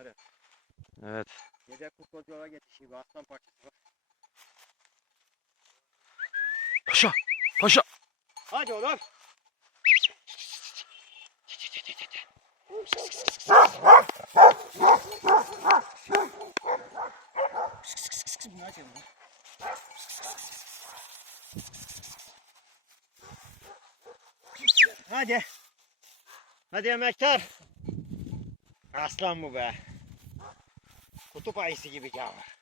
Hadi. Evet. Yedek kurt yola yetişiyor. Bu aslan parçası bak. Paşa. Paşa. Hadi oğlum. Ya. Hadi. Hadi emektar. Aslan bu be. Kutup ayısı gibi gavur.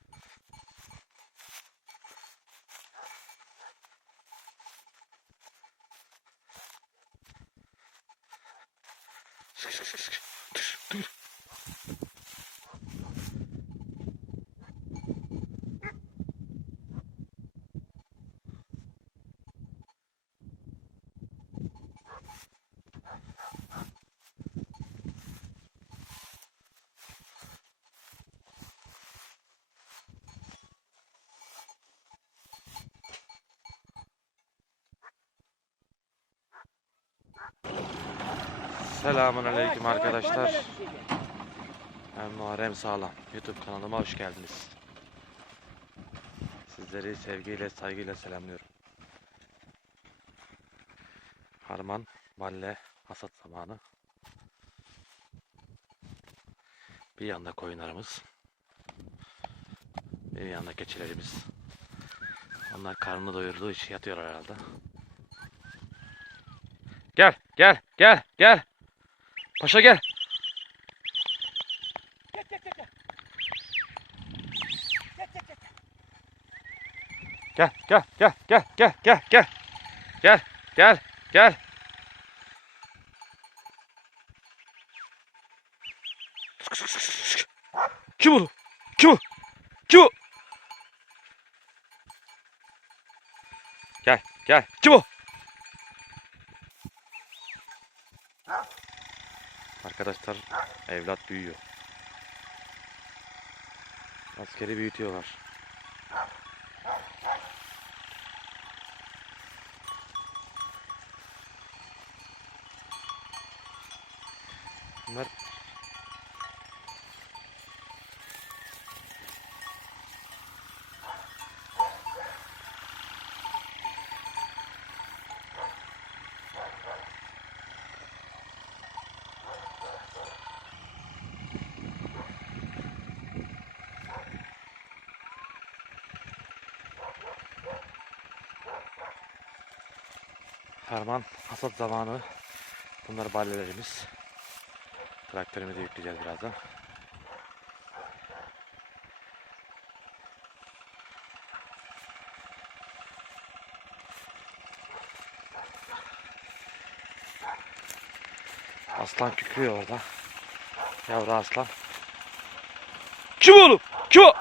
Selamun aleyküm arkadaşlar. Ben Muharrem Sağlam. YouTube kanalıma hoş geldiniz. Sizleri sevgiyle, saygıyla selamlıyorum. Harman, balle, hasat zamanı. Bir yanda koyunlarımız. Bir yanda keçilerimiz. Onlar karnını doyurduğu için yatıyor herhalde. Gel, gel, gel, gel. Paşa gel. Gel, gel, gel, gel, gel, gel, gel. Gel, gel, gel. Kim o? Kim o? Kim o? Gel, gel. Kim o? Arkadaşlar evlat büyüyor. Askeri büyütüyorlar. Bunlar Harman hasat zamanı. Bunlar ballelerimiz. Traktörümüzü yükleyeceğiz birazdan. Aslan kükrüyor orada. Yavru aslan. Kim oğlum? Kim o?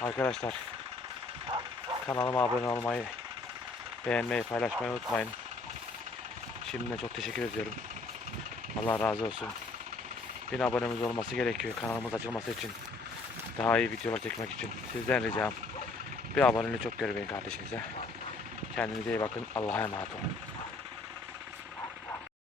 Arkadaşlar kanalıma abone olmayı, beğenmeyi, paylaşmayı unutmayın. Şimdiden çok teşekkür ediyorum. Allah razı olsun. Bin abonemiz olması gerekiyor kanalımız açılması için. Daha iyi videolar çekmek için. Sizden ricam bir aboneliği çok görmeyin kardeşinize. Kendinize iyi bakın. Allah'a emanet olun.